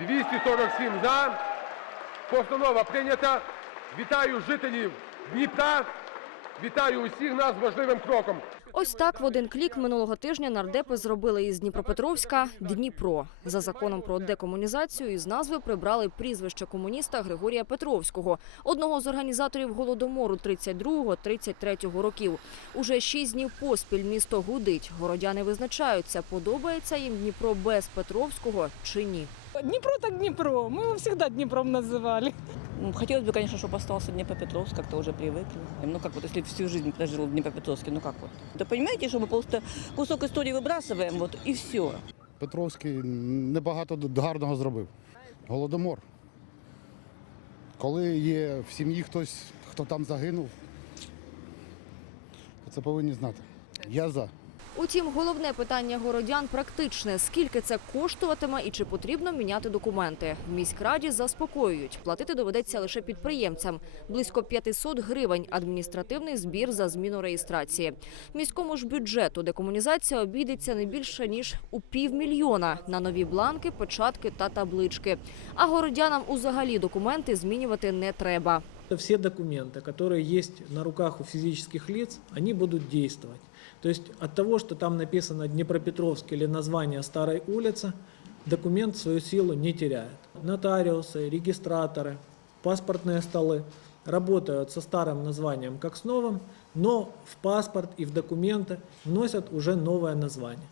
247 за. Постанова прийнята. Вітаю жителів Дніпра. Вітаю усіх нас з важливим кроком. Ось так в один клік минулого тижня нардепи зробили із Дніпропетровська Дніпро. За законом про декомунізацію із назви прибрали прізвище комуніста Григорія Петровського, одного з організаторів голодомору 32-33 років. Уже шість днів поспіль місто гудить. Городяни визначаються, подобається їм Дніпро без Петровського чи ні. Днепро так Днепро. Мы его всегда Днепром называли. Ну, Хотелось бы, конечно, чтобы остался Днепропетровск, как-то уже привыкли. Ну, как вот, если всю жизнь прожил в Днепропетровске, ну как вот? Да понимаете, что мы просто кусок истории выбрасываем, вот, и все. Петровський небагато д- гарного зробив. Голодомор. Коли є в сім'ї хтось, хто там загинув, це повинні знати. Я за. Утім, головне питання городян практичне: скільки це коштуватиме і чи потрібно міняти документи. В міськраді заспокоюють, платити доведеться лише підприємцям близько 500 гривень адміністративний збір за зміну реєстрації. Міському ж бюджету декомунізація обійдеться не більше ніж у півмільйона на нові бланки, печатки та таблички. А городянам узагалі документи змінювати не треба. Все документы, которые есть на руках у физических лиц, они будут действовать. То есть от того, что там написано Днепропетровск или название старой улицы, документ свою силу не теряет. Нотариусы, регистраторы, паспортные столы работают со старым названием как с новым, но в паспорт и в документы вносят уже новое название.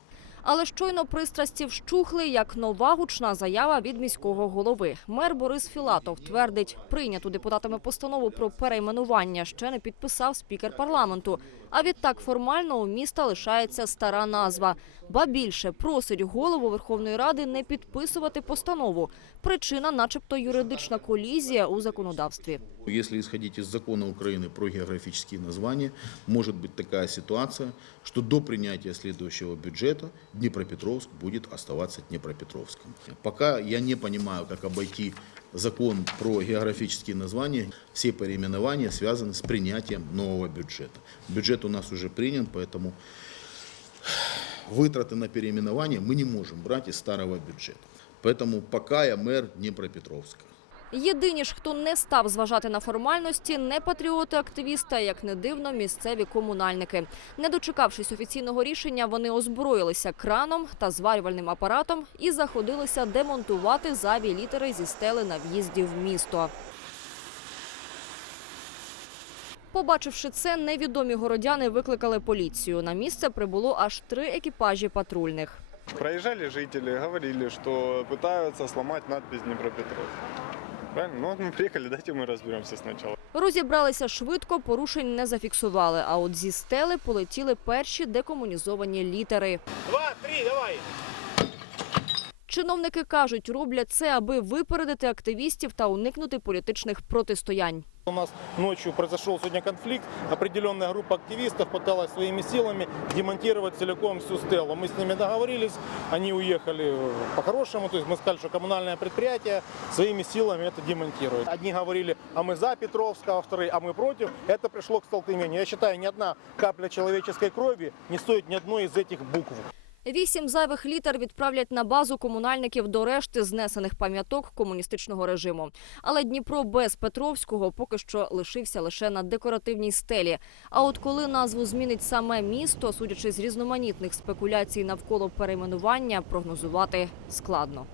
Але щойно пристрасті вщухли, як нова гучна заява від міського голови. Мер Борис Філатов твердить, прийняту депутатами постанову про перейменування ще не підписав спікер парламенту. А відтак формально у міста лишається стара назва. Ба більше просить голову Верховної Ради не підписувати постанову. Причина, начебто, юридична колізія у законодавстві. Если исходить из закона Украины про географические названия, может быть такая ситуация, что до принятия следующего бюджета Днепропетровск будет оставаться Днепропетровском. Пока я не понимаю, как обойти закон про географические названия. Все переименования связаны с принятием нового бюджета. Бюджет у нас уже принят, поэтому вытраты на переименование мы не можем брать из старого бюджета. Поэтому пока я мэр Днепропетровска. Єдині ж, хто не став зважати на формальності, не патріоти-активісти, а, як не дивно, місцеві комунальники. Не дочекавшись офіційного рішення, вони озброїлися краном та зварювальним апаратом і заходилися демонтувати зайві літери зі стели на в'їзді в місто. Побачивши це, невідомі городяни викликали поліцію. На місце прибуло аж три екіпажі патрульних. Проезжали жители, говорили, что пытаются сломать надпись Днепропетровск. Правильно? Ну вот мы приехали, дайте мы разберемся сначала. Розібралися швидко, порушень не зафіксували. А от зі стели полетіли перші декомунізовані літери. Два, три, давай! Чиновники кажуть, роблять це, аби випередити активістів та уникнути політичних протистоянь. У нас ночью произошел сегодня конфликт. Определенная группа активистов пыталась своими силами демонтировать целиком всю стелу. Мы с ними договорились, они уехали по-хорошему. То есть мы сказали, что коммунальное предприятие своими силами это демонтирует. Одни говорили, а мы за Петровска, а вторые, а мы против. Это пришло к столкновению. Я считаю, ни одна капля человеческой крови не стоит ни одной из этих букв. Вісім зайвих літер відправлять на базу комунальників до решти знесених пам'яток комуністичного режиму. Але Дніпро без Петровського поки що лишився лише на декоративній стелі. А от коли назву змінить саме місто, судячи з різноманітних спекуляцій навколо перейменування, прогнозувати складно.